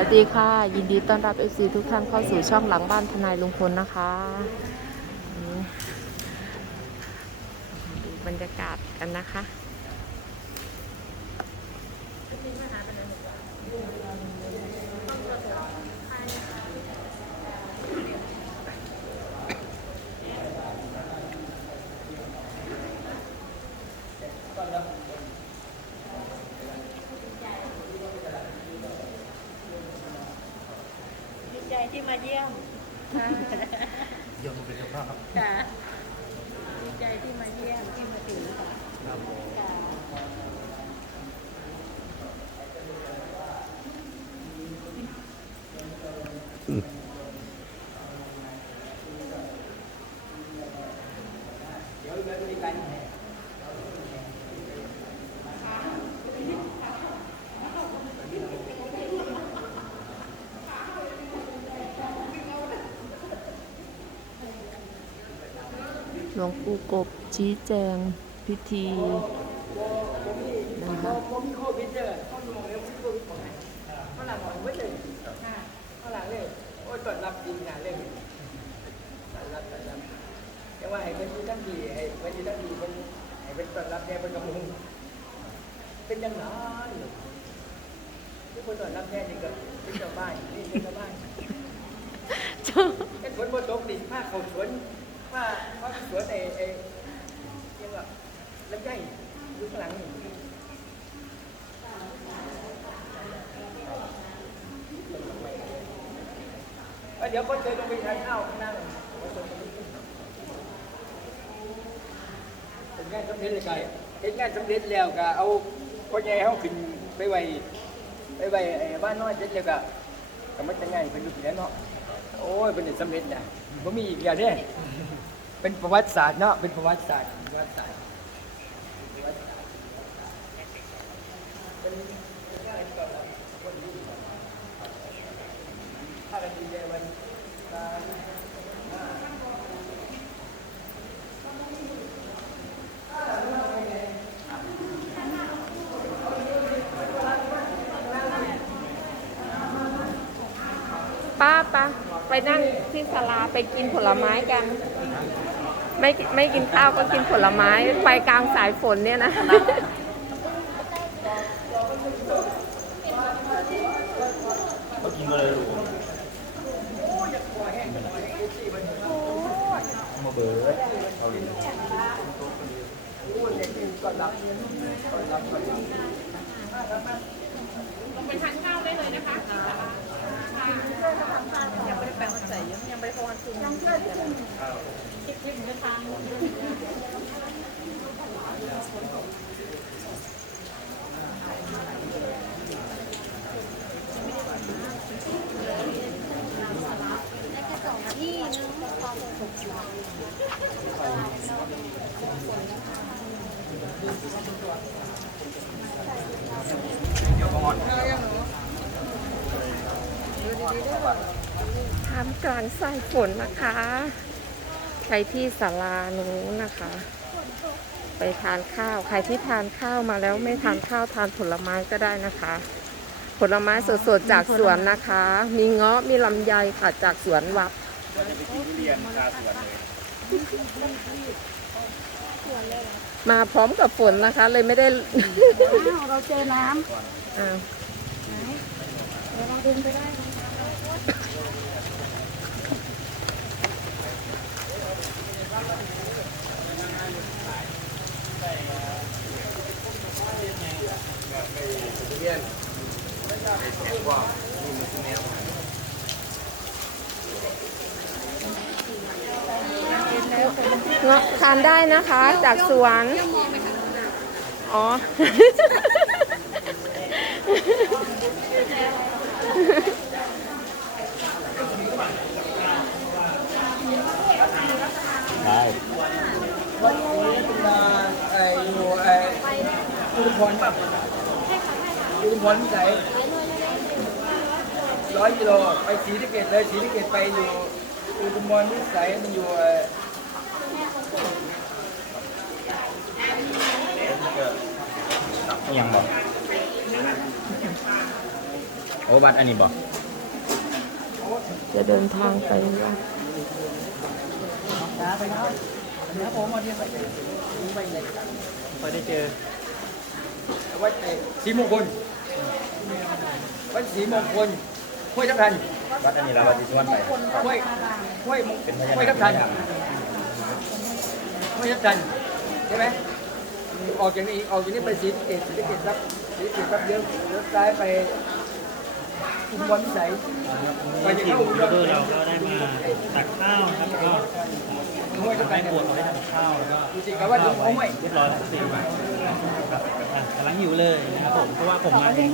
วัสดีค่ะ ยินดีต้อนรับเอฟซีทุกท่านเข้าสู่ช่องหลังบ้านทนายลุงพลนะคะดูบรรยากาศกันนะคะ มาเยี่ยมเยี่ยมเป็นเจ้าภาพครับค่ะดีใจที่มาเยี่ยมที่มาถึงค่ะครับผม หลวงปู่กบชี้แจงพิธีนะคะผมมีโควิดเยอะเขาดูมองแล้วผมมีโควิดของไหนเขาหลังของไม่เลยเขาหลังเลยโอ้ยตอนรับดีงานเลยตอนรับตอนรับแต่ว่าให้เป็นที่ตั้งดีให้เป็นที่ตั้งดีเป็นให้เป็นตอนรับแกเป็นกำลังเป็นยังไงทุกคนตอนรับแกนี่ก็เป็นชาวบ้านนี่เป็นชาวบ้านเป็นฝนบนตกดิผ้าเขาสวน ผ้าผ้าสวนไอ้ไอ้ยังแบบลำไยอยู่ข้างหลังนี่เดี๋ยวก็เจอลงไปทานข้าวข้างหน้าเลยเป็นงานสำเร็จเลยไงเป็นงานสำเร็จแล้วก็เอาพ่อใหญ่เขาขึ้นไปไว้ไปไว้ไอ้บ้านน้อยเสร็จแล้วก็ก็มันจะง่ายเป็นลูกแล้วเนาะ โอ้ยเป็นได้สำเร็จนะผมมีอีกอย่างเนี่ย เป็นประวัติศาสตร์เนาะเป็นประวัติศาสตร์ประวัติศาสตร์ป้าป้าไปนั่งที่ศาลาไปกินผลไม้กัน ไม่ไม่กินข้าวก็กินผลไม้ไปกลางสายฝนเนี่ยนะ ก็กินมาเลยลูกมาเบิร์ดเอาดิ ยังไม่ได้แปลงวันใส่ยังยังไม่ได้พอวันคืนยังเพื่อนคิดถึงจะทาง ทำกลางสายฝนนะคะใครที่ศาลานู้นนะคะ ไปทานข้าว ใครที่ทานข้าวมาแล้วไม่ทานข้าวทานผลไม้ก็ได้นะคะ ผลไม้สดๆจากสวนนะคะ มีเงาะมีลำไยค่ะจากสวนวัด เรียนคาสวนเลยมาพร้อมกับฝนนะคะ เลยไม่ได้เราเจอน้อ่าำเดี๋ยวเราดึงไปได้เงาะทานได้นะคะ จากสวน อ๋อ ได้วันนี้เป็นมาไอ้อยู่ไอ้อุดมพรป่ะอุดมพรที่ไหนร้อยกิโลไปสีสะเกตเลยสีสะเกตไปอยู่อุดมพรที่ไหนมันอยู่ อ่อยังบอกโอ้บัตรอันนี้บอกจะเดินทางไปว่าพอได้เจอวัดไอ้ศรีมงคลวัดศรีมงคลห้วยทับทันบัตรอันนี้เราบัตรที่ชวนไปห้วยห้วยมงเป็นพญาห้วยนาทัคบทัน ห้วยทับทันใช่ไหมออกจากนี้ออกจากนี้ไปศรีสะเกษศรีสะเกษครับศรีสะเกษครับเลี้ยวเลี้ยวซ้ายไปอุบลวิสัยไปจะเข้าอุบลคือเราก็ได้มาตักข้าวนะครับก็ห้วยทับไปทันปวดเราได้ทำข้าวแล้วก็จริงๆกับว่าถึงห้วยเรียบร้อยแล้วสี่บาทครับอะกำลังหิวเลยนะครับผมเพราะว่าผมมาเอง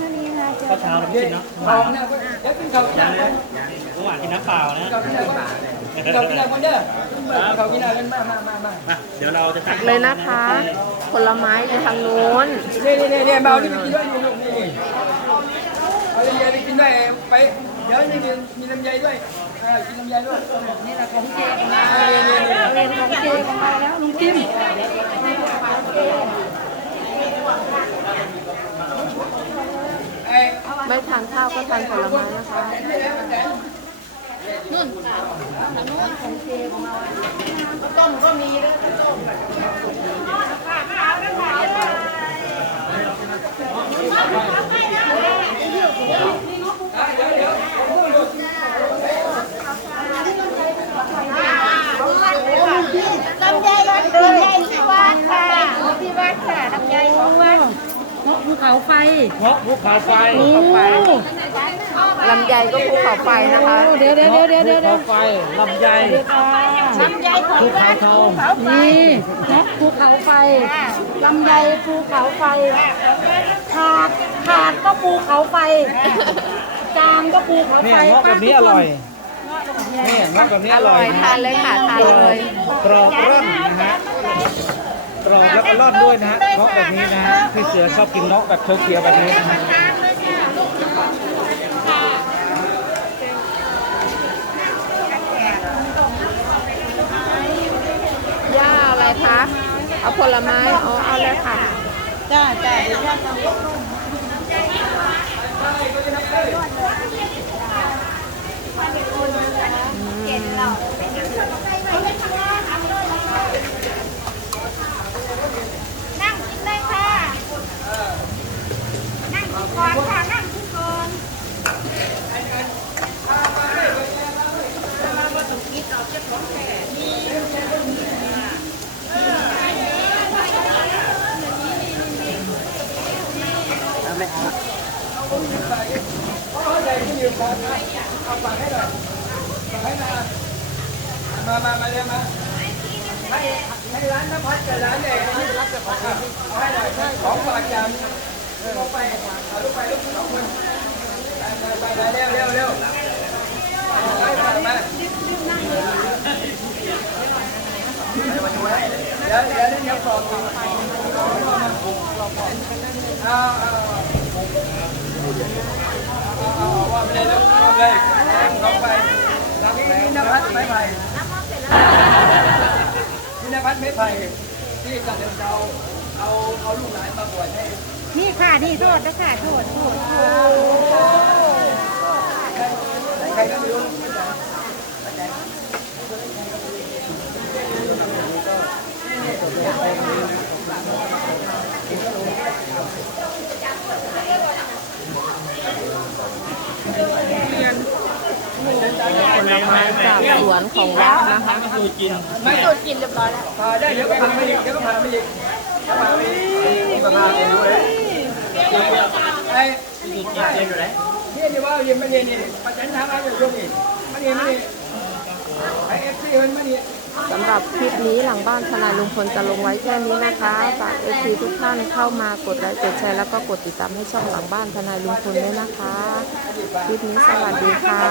ข้าวเช้าเราไม่เดี๋ยวกินเนาะทองนะเดี๋ยวกินข้าวกินน้ำก่อนเมื่อวานกินน้ำเปล่านะข้าวกินน้ำก่อนข้าวกินน้ำก่อน เด้อข้าวกินน้ำกันมามามามาอะเดี๋ยวเราจะตักเลยนะคะ ผลไม้อยู่ทางนู้นนี่นี่นี่นี่มาเอานี่ไปกินด้วยนี่ลูกนี่เอาลำไยไปกินด้วยไปเดี๋ยวนี่มีมีลำไยด้วยเออกินลำไยด้วยนี่แหละของเจของเรานี่นี่นี่เป็นของเจของเราแล้วลุงจิ้มไอ้ไม่ทานข้าวก็ทานผลไม้นะคะ นี่แหละมันแดงนู่นค่ะทางนู้นของเจของเราต้มก็มีด้วยต้มลำไยวัดลำไยที่วัดค่ะที่วัดค่ะลำไยที่วัดเงาะภูเขาไฟ ลำไยก็ภูเขาไฟนะคะ เดี๋ยวเดี๋ยวเดี๋ยวเดี๋ยวเดี๋ยวไฟลำไยลำไยของวัดภูเขาไฟนี่นกภูเขาไฟลำไยภูเขาไฟขาดขาดก็ภูเขาไฟจามก็ภูเขาไฟเนี่ยเงาะแบบนี้อร่อยนี่เงาะแบบนี้ออร่ร่ออยยทานเลยค่ะทานเลยกรอบร่อนนะฮะกรอบแล้วก็ร่อนด้วยนะฮะเงาะแบบนี้นะฮะพี่เสือชอบกินเงาะแบบเขียวๆแบบนี้นะฮะ ย่าอะไร คะ เอาผลไม้ อ๋อ เอาเลยค่ะ จ้าจ้าเดี๋ยวย่าทำ นั่งกินเลยค่ะ นั่งกินก่อนค่ะ นั่งกินก่อน มามามาเลยมาให้ให้ร้านน้ำพัดกับร้านเนี่ยให้รับกับของเอาให้หน่อยของฝากจานเอาไปเอาลูกไปลูกสองคนไปไปไปเร็วเร็วเร็วไปมามาเดี๋ยวเดี๋ยวเดี๋ยวบอกเอาเอาเอาว่าไม่ได้แล้วเลยของไปนี่นภัสไม้ไคุณนภัสไม่ไผ่ที่กำลังจะเอาเอาเอาลูกหลานมาบวชให้นี่ค่ะนี่โทษนะค่ะโทษโทษใครก็ไม่รู้ ผลไม้จากสวนของวัดนะคะม่สูดกินเรียบร้อยแล้วพาได้เดี๋ยวก็พาไปอีกเดี๋ยวก็พาไปอีกพาไปอีกก็พาไปดูเลยไอ้นี่ยนี่ว่าเย็นไมาเนี่ยนี่ประจันทางอะไรอยู่นี่มาเนี่ยมาเนี่ยไอ้เอฟซีมันมาเนี่ยสำหรับคลิปนี้หลังบ้านทนายลุงพลจะลงไว้แค่นี้นะคะฝากเอซีทุกท่านเข้ามากดไลค์กดแชร์แล้วก็กดติดตามให้ช่องหลังบ้านทนายลุงพลด้วยนะคะ คลิปนี้สวัสดีค่ะ